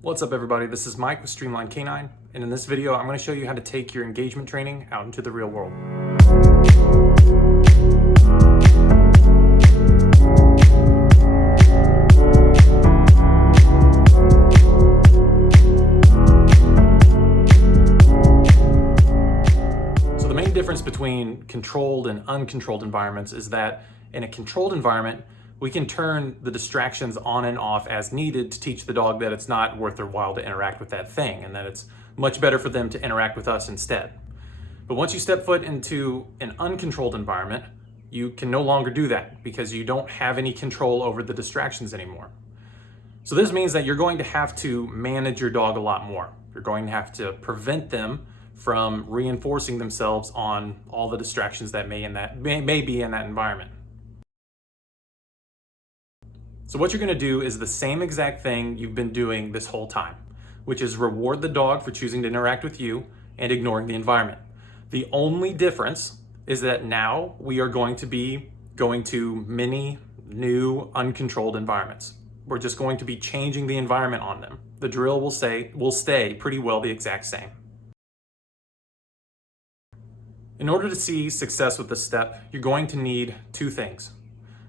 What's up everybody, this is Mike with Streamline Canine, and in this video I'm going to show you how to take your engagement training out into the real world. So the main difference between controlled and uncontrolled environments is that in a controlled environment, we can turn the distractions on and off as needed to teach the dog that it's not worth their while to interact with that thing and that it's much better for them to interact with us instead. But once you step foot into an uncontrolled environment, you can no longer do that because you don't have any control over the distractions anymore. So this means that you're going to have to manage your dog a lot more. You're going to have to prevent them from reinforcing themselves on all the distractions that may be in that environment. So what you're going to do is the same exact thing you've been doing this whole time, which is reward the dog for choosing to interact with you and ignoring the environment. The only difference is that now we are going to be going to many new uncontrolled environments. We're just going to be changing the environment on them. The drill will stay pretty well the exact same. In order to see success with this step, you're going to need two things.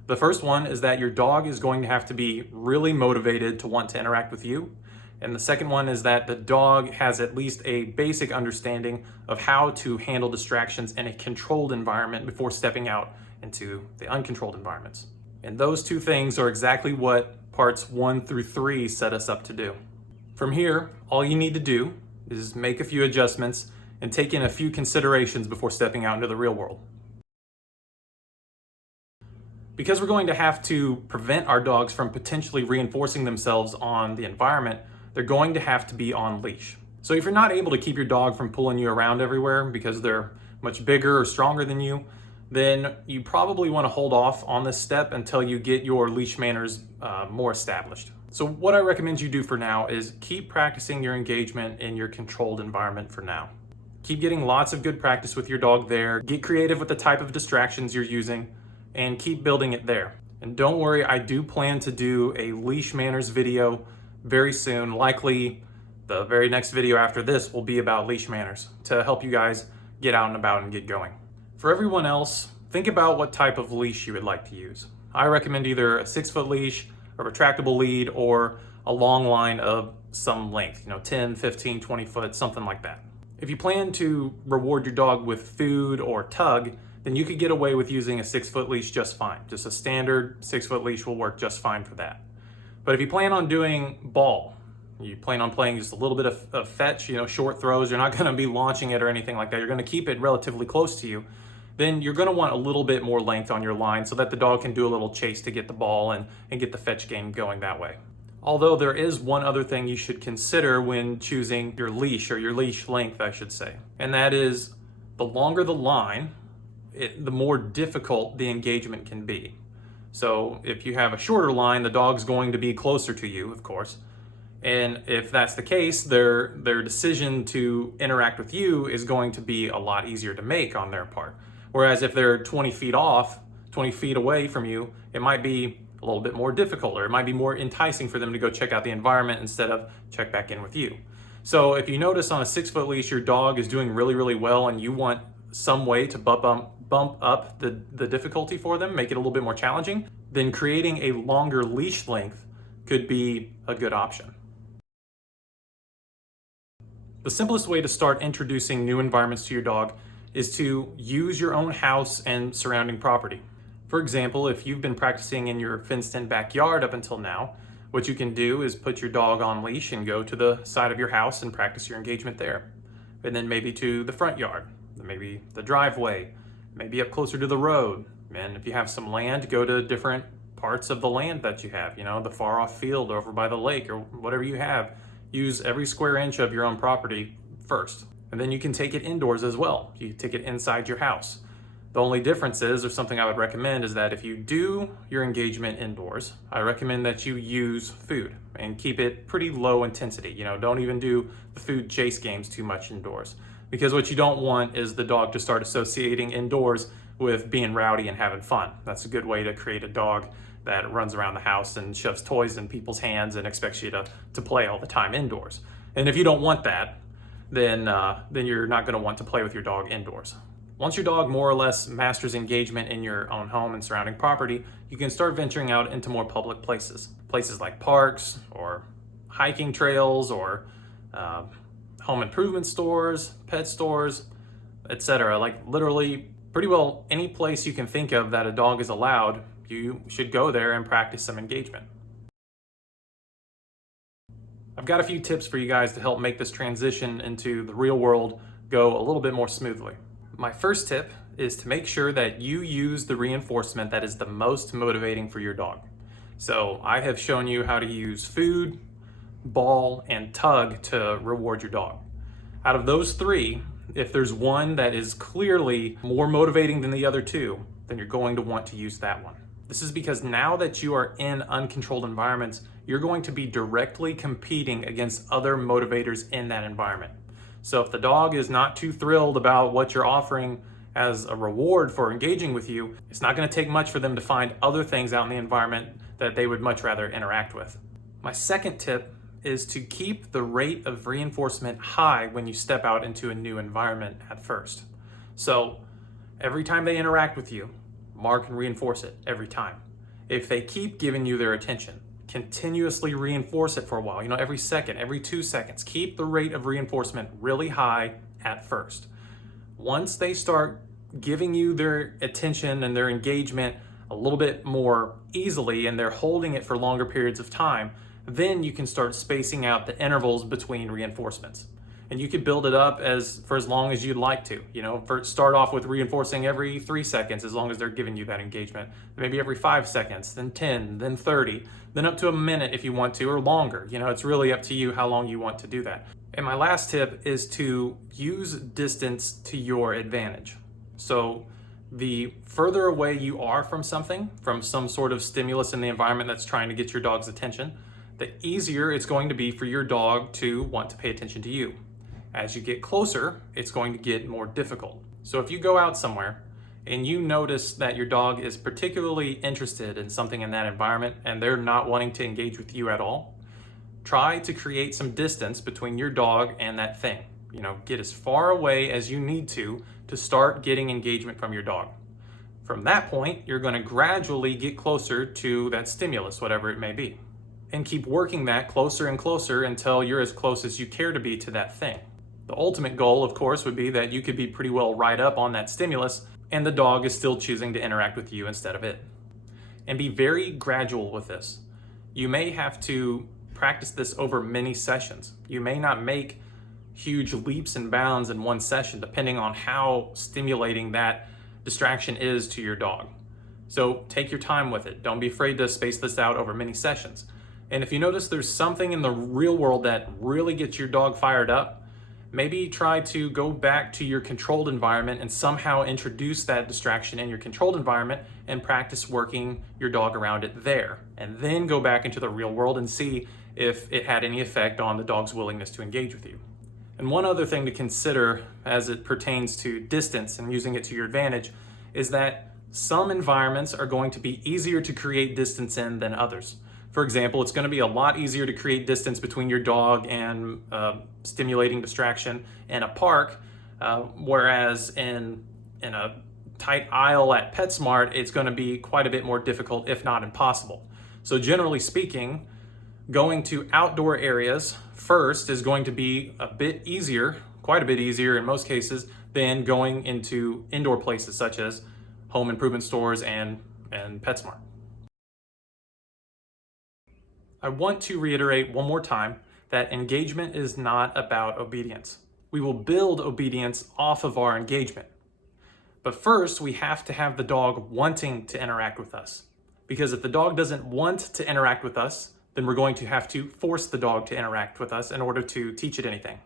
The first one is that your dog is going to have to be really motivated to want to interact with you. And the second one is that the dog has at least a basic understanding of how to handle distractions in a controlled environment before stepping out into the uncontrolled environments. And those two things are exactly what parts 1 through 3 set us up to do. From here, all you need to do is make a few adjustments and take in a few considerations before stepping out into the real world. Because we're going to have to prevent our dogs from potentially reinforcing themselves on the environment, they're going to have to be on leash. So if you're not able to keep your dog from pulling you around everywhere because they're much bigger or stronger than you, then you probably want to hold off on this step until you get your leash manners more established. So what I recommend you do for now is keep practicing your engagement in your controlled environment for now. Keep getting lots of good practice with your dog there. Get creative with the type of distractions you're using, and keep building it there. And don't worry, I do plan to do a leash manners video very soon. Likely the very next video after this will be about leash manners to help you guys get out and about and get going. For everyone else, think about what type of leash you would like to use. I recommend either a 6-foot leash, a retractable lead, or a long line of some length, 10, 15, 20 foot, something like that. If you plan to reward your dog with food or tug, then you could get away with using a 6-foot leash just fine. Just a standard 6-foot leash will work just fine for that. But if you plan on doing ball, you plan on playing just a little bit of fetch, short throws, you're not gonna be launching it or anything like that, you're gonna keep it relatively close to you, then you're gonna want a little bit more length on your line so that the dog can do a little chase to get the ball and get the fetch game going that way. Although there is one other thing you should consider when choosing your leash, or your leash length, I should say. And that is, the longer the line, the more difficult the engagement can be. So if you have a shorter line, the dog's going to be closer to you, of course. And if that's the case, their decision to interact with you is going to be a lot easier to make on their part. Whereas if they're 20 feet off, 20 feet away from you, it might be a little bit more difficult, or it might be more enticing for them to go check out the environment instead of check back in with you. So if you notice on a 6-foot leash, your dog is doing really, really well, and you want some way to bump up the difficulty for them, make it a little bit more challenging, then creating a longer leash length could be a good option. The simplest way to start introducing new environments to your dog is to use your own house and surrounding property. For example, if you've been practicing in your fenced-in backyard up until now, what you can do is put your dog on leash and go to the side of your house and practice your engagement there. And then maybe to the front yard, maybe the driveway, maybe up closer to the road. And if you have some land, go to different parts of the land that you have, the far off field over by the lake or whatever you have. Use every square inch of your own property first. And then you can take it indoors as well. You take it inside your house. The only difference is, or something I would recommend, is that if you do your engagement indoors, I recommend that you use food and keep it pretty low intensity. Don't even do the food chase games too much indoors. Because what you don't want is the dog to start associating indoors with being rowdy and having fun. That's a good way to create a dog that runs around the house and shoves toys in people's hands and expects you to play all the time indoors. And if you don't want that, then you're not going to want to play with your dog indoors. Once your dog more or less masters engagement in your own home and surrounding property, you can start venturing out into more public places. Places like parks or hiking trails or home improvement stores, pet stores, etc. Like literally pretty well any place you can think of that a dog is allowed, you should go there and practice some engagement. I've got a few tips for you guys to help make this transition into the real world go a little bit more smoothly. My first tip is to make sure that you use the reinforcement that is the most motivating for your dog. So I have shown you how to use food, ball, and tug to reward your dog. Out of those three, if there's one that is clearly more motivating than the other two, then you're going to want to use that one. This is because now that you are in uncontrolled environments, you're going to be directly competing against other motivators in that environment. So if the dog is not too thrilled about what you're offering as a reward for engaging with you, it's not going to take much for them to find other things out in the environment that they would much rather interact with. My second tip is to keep the rate of reinforcement high when you step out into a new environment at first. So every time they interact with you, mark and reinforce it every time. If they keep giving you their attention, continuously reinforce it for a while, every second, every 2 seconds. Keep the rate of reinforcement really high at first. Once they start giving you their attention and their engagement a little bit more easily and they're holding it for longer periods of time, then you can start spacing out the intervals between reinforcements. And you could build it up for as long as you'd like to. Start off with reinforcing every 3 seconds as long as they're giving you that engagement. Maybe every 5 seconds, then 10, then 30, then up to a minute if you want to, or longer. It's really up to you how long you want to do that. And my last tip is to use distance to your advantage. So the further away you are from something, from some sort of stimulus in the environment that's trying to get your dog's attention, the easier it's going to be for your dog to want to pay attention to you. As you get closer, it's going to get more difficult. So if you go out somewhere and you notice that your dog is particularly interested in something in that environment and they're not wanting to engage with you at all, try to create some distance between your dog and that thing. Get as far away as you need to start getting engagement from your dog. From that point, you're going to gradually get closer to that stimulus, whatever it may be, and keep working that closer and closer until you're as close as you care to be to that thing. The ultimate goal, of course, would be that you could be pretty well right up on that stimulus and the dog is still choosing to interact with you instead of it. And be very gradual with this. You may have to practice this over many sessions. You may not make huge leaps and bounds in one session, depending on how stimulating that distraction is to your dog. So take your time with it. Don't be afraid to space this out over many sessions. And if you notice there's something in the real world that really gets your dog fired up, maybe try to go back to your controlled environment and somehow introduce that distraction in your controlled environment and practice working your dog around it there. And then go back into the real world and see if it had any effect on the dog's willingness to engage with you. And one other thing to consider as it pertains to distance and using it to your advantage is that some environments are going to be easier to create distance in than others. For example, it's going to be a lot easier to create distance between your dog and stimulating distraction in a park, whereas in a tight aisle at PetSmart, it's going to be quite a bit more difficult, if not impossible. So generally speaking, going to outdoor areas first is going to be a bit easier, quite a bit easier in most cases, than going into indoor places such as home improvement stores and PetSmart. I want to reiterate one more time that engagement is not about obedience. We will build obedience off of our engagement. But first, we have to have the dog wanting to interact with us. Because if the dog doesn't want to interact with us, then we're going to have to force the dog to interact with us in order to teach it anything.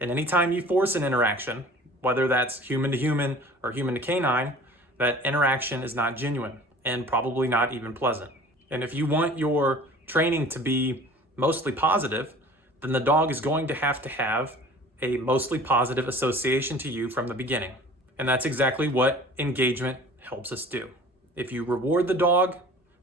And anytime you force an interaction, whether that's human to human or human to canine, that interaction is not genuine and probably not even pleasant. And if you want your training to be mostly positive, then the dog is going to have a mostly positive association to you from the beginning. And that's exactly what engagement helps us do. If you reward the dog,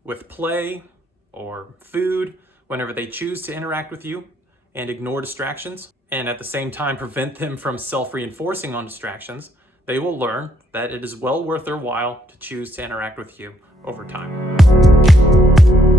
with play or food whenever they choose to interact with you and ignore distractions, and at the same time prevent them from self-reinforcing on distractions, they will learn that it is well worth their while to choose to interact with you over time.